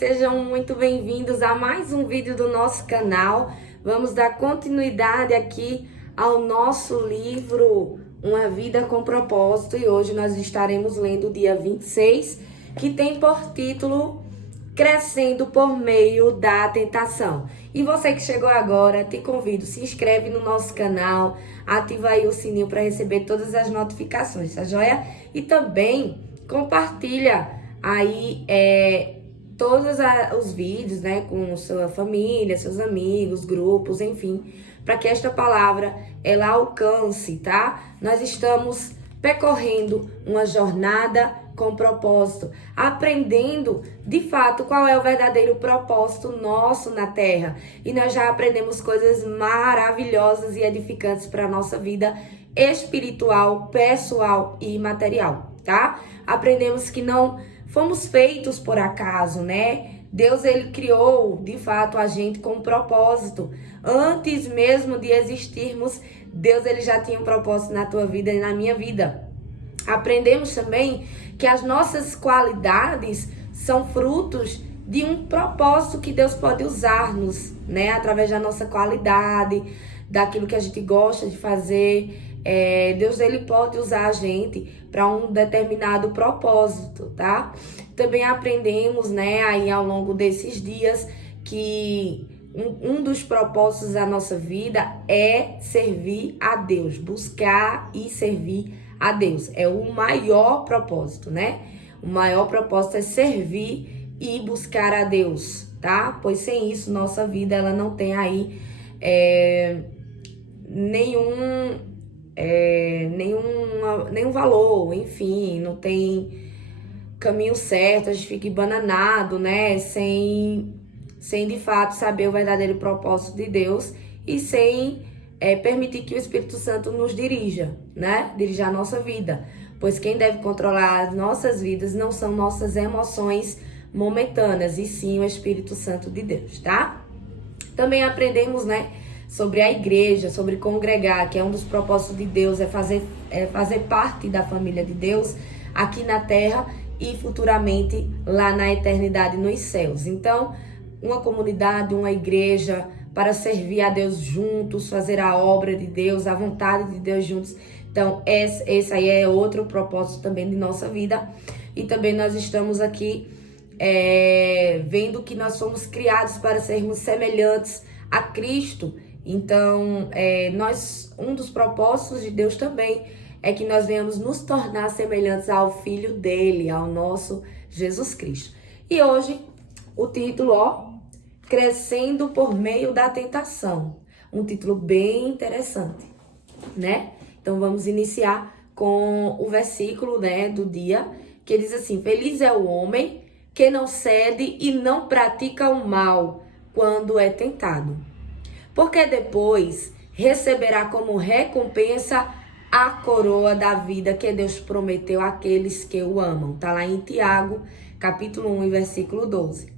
Sejam muito bem-vindos a mais um vídeo do nosso canal. Vamos dar continuidade aqui ao nosso livro Uma Vida com Propósito e hoje nós estaremos lendo o dia 26, que tem por título Crescendo por Meio da Tentação. E você que chegou agora, te convido, se inscreve no nosso canal, ativa aí o sininho para receber todas as notificações, tá joia? E também compartilha aí todos os vídeos, né, com sua família, seus amigos, grupos, enfim, para que esta palavra ela alcance, tá? Nós estamos percorrendo uma jornada com propósito, aprendendo de fato qual é o verdadeiro propósito nosso na Terra. E nós já aprendemos coisas maravilhosas e edificantes para a nossa vida espiritual, pessoal e material, tá? Aprendemos que não fomos feitos por acaso, né? Deus, ele criou, de fato, a gente com um propósito. Antes mesmo de existirmos, Deus, ele já tinha um propósito na tua vida e na minha vida. Aprendemos também que as nossas qualidades são frutos de um propósito que Deus pode usar-nos, né? Através da nossa qualidade, daquilo que a gente gosta de fazer. Deus, ele pode usar a gente para um determinado propósito, tá? Também aprendemos, né, aí ao longo desses dias que um dos propósitos da nossa vida é servir a Deus, buscar e servir a Deus. É o maior propósito, né? O maior propósito é servir e buscar a Deus, tá? Pois sem isso, nossa vida, ela não tem aí nenhum valor, enfim, não tem caminho certo, a gente fica bananado, né? Sem de fato saber o verdadeiro propósito de Deus e sem permitir que o Espírito Santo nos dirija, né? Dirija a nossa vida. Pois quem deve controlar as nossas vidas não são nossas emoções momentâneas, e sim o Espírito Santo de Deus, tá? Também aprendemos, né, sobre a igreja, sobre congregar, que é um dos propósitos de Deus, é fazer parte da família de Deus aqui na terra e futuramente lá na eternidade nos céus. Então, uma comunidade, uma igreja para servir a Deus juntos, fazer a obra de Deus, a vontade de Deus juntos. Então, esse aí é outro propósito também de nossa vida. E também nós estamos aqui vendo que nós somos criados para sermos semelhantes a Cristo. Então, um dos propósitos de Deus também é que nós venhamos nos tornar semelhantes ao Filho dele, ao nosso Jesus Cristo. E hoje, o título, Crescendo por Meio da Tentação. Um título bem interessante, né? Então, vamos iniciar com o versículo, né, do dia, que diz assim: Feliz é o homem que não cede e não pratica o mal quando é tentado, porque depois receberá como recompensa a coroa da vida que Deus prometeu àqueles que o amam. Tá lá em Tiago, capítulo 1, versículo 12.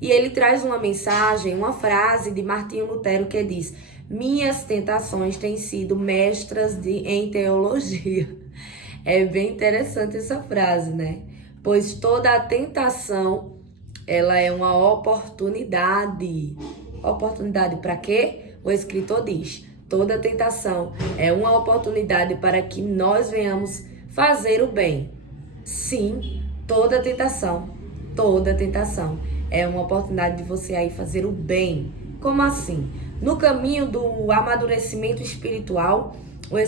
E ele traz uma mensagem, uma frase de Martinho Lutero que diz: minhas tentações têm sido mestras em teologia. É bem interessante essa frase, né? Pois toda a tentação, ela é uma oportunidade. Oportunidade para quê? O escritor diz: toda tentação é uma oportunidade para que nós venhamos fazer o bem. Sim, toda tentação é uma oportunidade de você aí fazer o bem. Como assim? No caminho do amadurecimento espiritual, o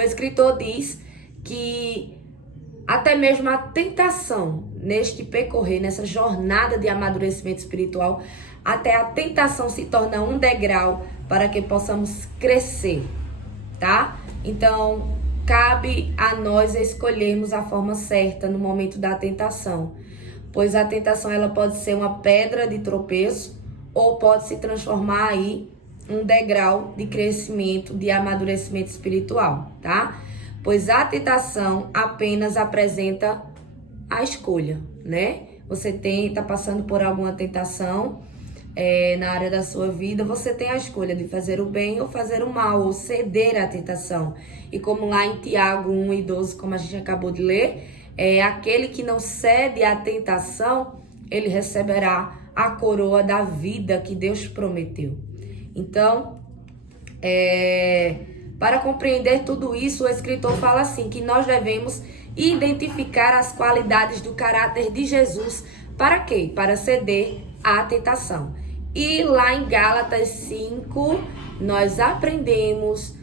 escritor diz que até mesmo a tentação, neste percorrer, nessa jornada de amadurecimento espiritual, até a tentação se torna um degrau para que possamos crescer, tá? Então, cabe a nós escolhermos a forma certa no momento da tentação, pois a tentação ela pode ser uma pedra de tropeço ou pode se transformar aí um degrau de crescimento, de amadurecimento espiritual, tá? Pois a tentação apenas apresenta a escolha, né? Você tá passando por alguma tentação, na área da sua vida, você tem a escolha de fazer o bem ou fazer o mal, ou ceder à tentação. E como lá em Tiago 1:12, como a gente acabou de ler, aquele que não cede à tentação, ele receberá a coroa da vida que Deus prometeu. Então, para compreender tudo isso, o escritor fala assim, que nós devemos identificar as qualidades do caráter de Jesus. Para quê? Para ceder à tentação. E lá em Gálatas 5, nós aprendemos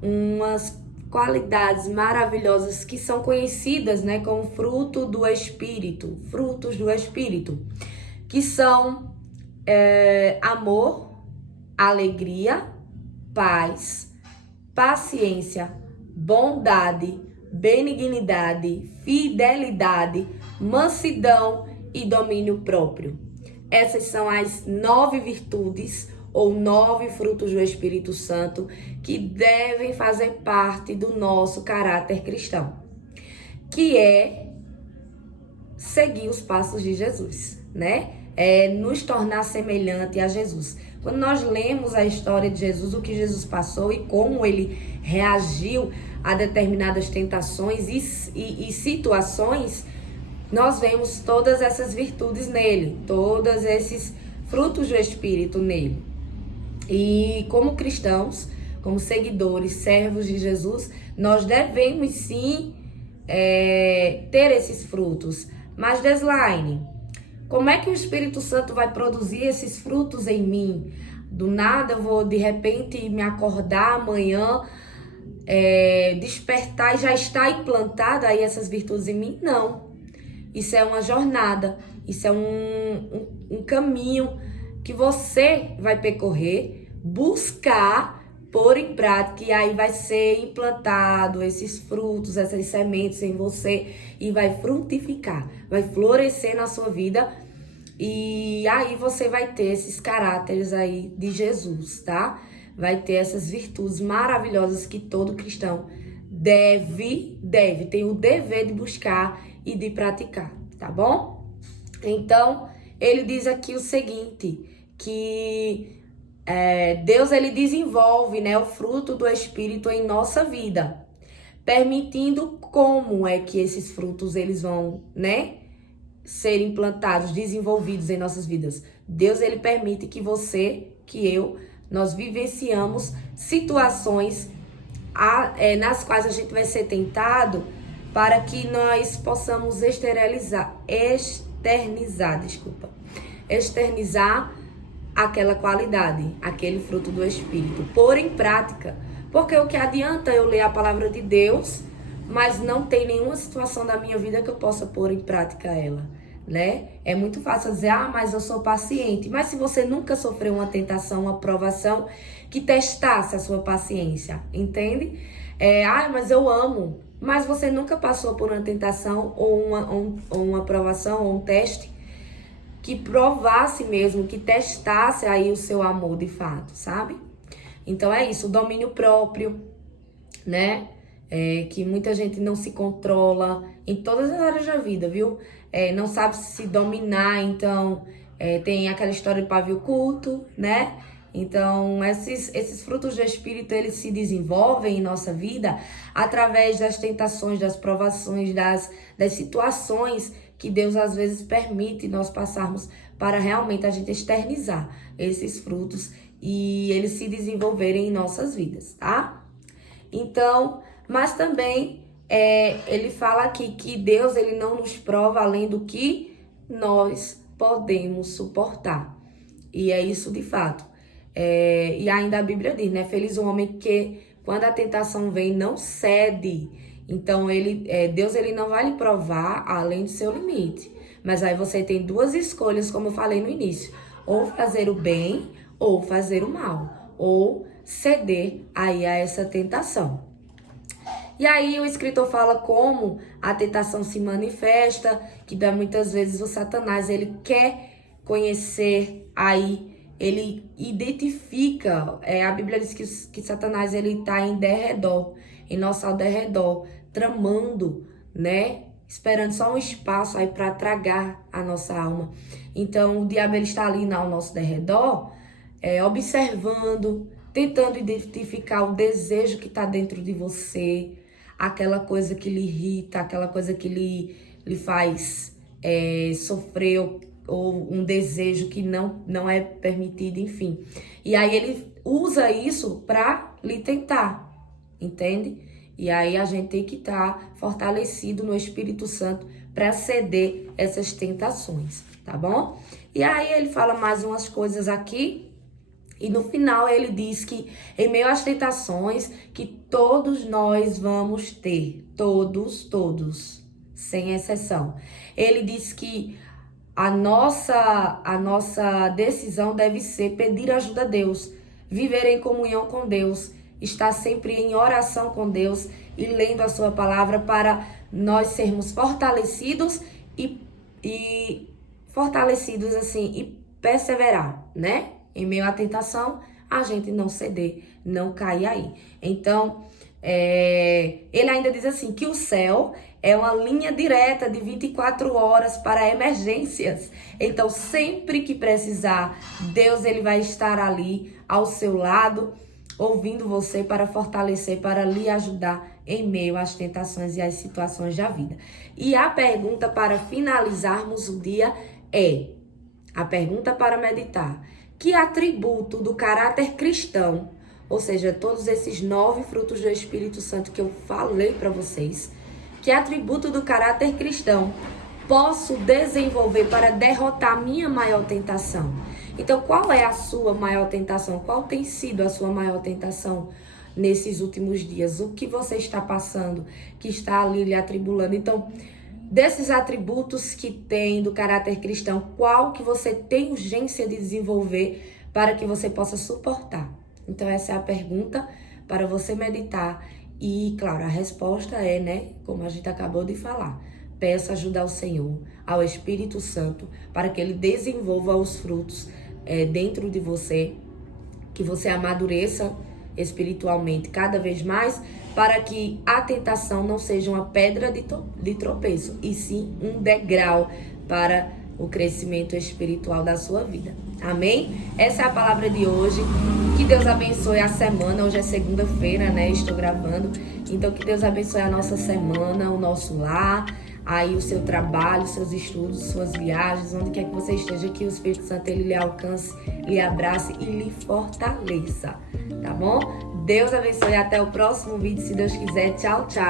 umas qualidades maravilhosas que são conhecidas, né, como fruto do Espírito, frutos do Espírito, que são amor, alegria, paz, paciência, bondade, benignidade, fidelidade, mansidão e domínio próprio. Essas são as 9 virtudes ou 9 frutos do Espírito Santo que devem fazer parte do nosso caráter cristão, que é seguir os passos de Jesus, né? É nos tornar semelhante a Jesus. Quando nós lemos a história de Jesus, o que Jesus passou e como ele reagiu a determinadas tentações e situações, nós vemos todas essas virtudes nele, todos esses frutos do Espírito nele. E como cristãos, como seguidores, servos de Jesus, nós devemos sim ter esses frutos. Mas, Deslaine, como é que o Espírito Santo vai produzir esses frutos em mim? Do nada eu vou, de repente, me acordar amanhã, despertar e já está implantado aí essas virtudes em mim? Não. Isso é uma jornada, isso é um caminho que você vai percorrer, buscar, pôr em prática, e aí vai ser implantado esses frutos, essas sementes em você e vai frutificar, vai florescer na sua vida e aí você vai ter esses caráteres aí de Jesus, tá? Vai ter essas virtudes maravilhosas que todo cristão tem o dever de buscar e de praticar, tá bom? Então, ele diz aqui o seguinte, que Deus ele desenvolve, né, o fruto do Espírito em nossa vida, permitindo como é que esses frutos eles vão, né, ser implantados, desenvolvidos em nossas vidas. Deus ele permite que você, que eu, nós vivenciamos situações nas quais a gente vai ser tentado para que nós possamos externizar aquela qualidade, aquele fruto do Espírito, pôr em prática. Porque o que adianta eu ler a palavra de Deus, mas não tem nenhuma situação da minha vida que eu possa pôr em prática ela, né? É muito fácil dizer, mas eu sou paciente. Mas se você nunca sofreu uma tentação, uma provação que testasse a sua paciência, entende? Mas eu amo. Mas você nunca passou por uma tentação ou uma provação ou um teste que provasse mesmo, que testasse aí o seu amor de fato, sabe? Então é isso, o domínio próprio, né? Que muita gente não se controla em todas as áreas da vida, viu? Não sabe se dominar, então tem aquela história de pavio curto, né? Então, esses frutos do Espírito, eles se desenvolvem em nossa vida através das tentações, das provações, das situações que Deus às vezes permite nós passarmos para realmente a gente externizar esses frutos e eles se desenvolverem em nossas vidas, tá? Então, mas também ele fala aqui que Deus ele não nos prova além do que nós podemos suportar. E é isso de fato. E ainda a Bíblia diz, né? Feliz o homem que quando a tentação vem não cede. Então Deus ele não vai lhe provar além do seu limite. Mas aí você tem duas escolhas, como eu falei no início. Ou fazer o bem ou fazer o mal. Ou ceder aí a essa tentação. E aí o escritor fala como a tentação se manifesta, que muitas vezes o Satanás ele quer conhecer aí, ele identifica, a Bíblia diz que Satanás ele está em derredor, em nosso ao derredor, tramando, né, esperando só um espaço aí para tragar a nossa alma. Então, o diabo ele está ali ao nosso derredor, observando, tentando identificar o desejo que está dentro de você, aquela coisa que lhe irrita, aquela coisa que lhe faz sofrer ou um desejo que não é permitido, enfim. E aí ele usa isso para lhe tentar, entende? E aí a gente tem que estar fortalecido no Espírito Santo para ceder essas tentações, tá bom? E aí ele fala mais umas coisas aqui. E no final ele diz que em meio às tentações que todos nós vamos ter, todos, sem exceção. Ele diz que a nossa decisão deve ser pedir ajuda a Deus, viver em comunhão com Deus, estar sempre em oração com Deus e lendo a sua palavra para nós sermos fortalecidos e fortalecidos assim e perseverar, né? Em meio à tentação, a gente não ceder, não cair aí. Então, ele ainda diz assim, que o céu é uma linha direta de 24 horas para emergências. Então, sempre que precisar, Deus ele vai estar ali ao seu lado, ouvindo você para fortalecer, para lhe ajudar em meio às tentações e às situações da vida. E a pergunta para finalizarmos o dia a pergunta para meditar: que atributo do caráter cristão, ou seja, todos esses 9 frutos do Espírito Santo que eu falei para vocês, que atributo do caráter cristão posso desenvolver para derrotar a minha maior tentação? Então, qual é a sua maior tentação? Qual tem sido a sua maior tentação nesses últimos dias? O que você está passando, que está ali lhe atribulando? Então, desses atributos que tem do caráter cristão, qual que você tem urgência de desenvolver para que você possa suportar? Então, essa é a pergunta para você meditar. E, claro, a resposta é, né, como a gente acabou de falar, peça ajuda ao Senhor, ao Espírito Santo, para que Ele desenvolva os frutos dentro de você, que você amadureça espiritualmente cada vez mais, para que a tentação não seja uma pedra de tropeço, e sim um degrau para o crescimento espiritual da sua vida. Amém? Essa é a palavra de hoje. Que Deus abençoe a semana. Hoje é segunda-feira, né? Estou gravando. Então, que Deus abençoe a nossa semana, o nosso lar, aí o seu trabalho, seus estudos, suas viagens, onde quer que você esteja, que o Espírito Santo ele lhe alcance, lhe abrace e lhe fortaleça. Tá bom? Deus abençoe. Até o próximo vídeo, se Deus quiser. Tchau, tchau.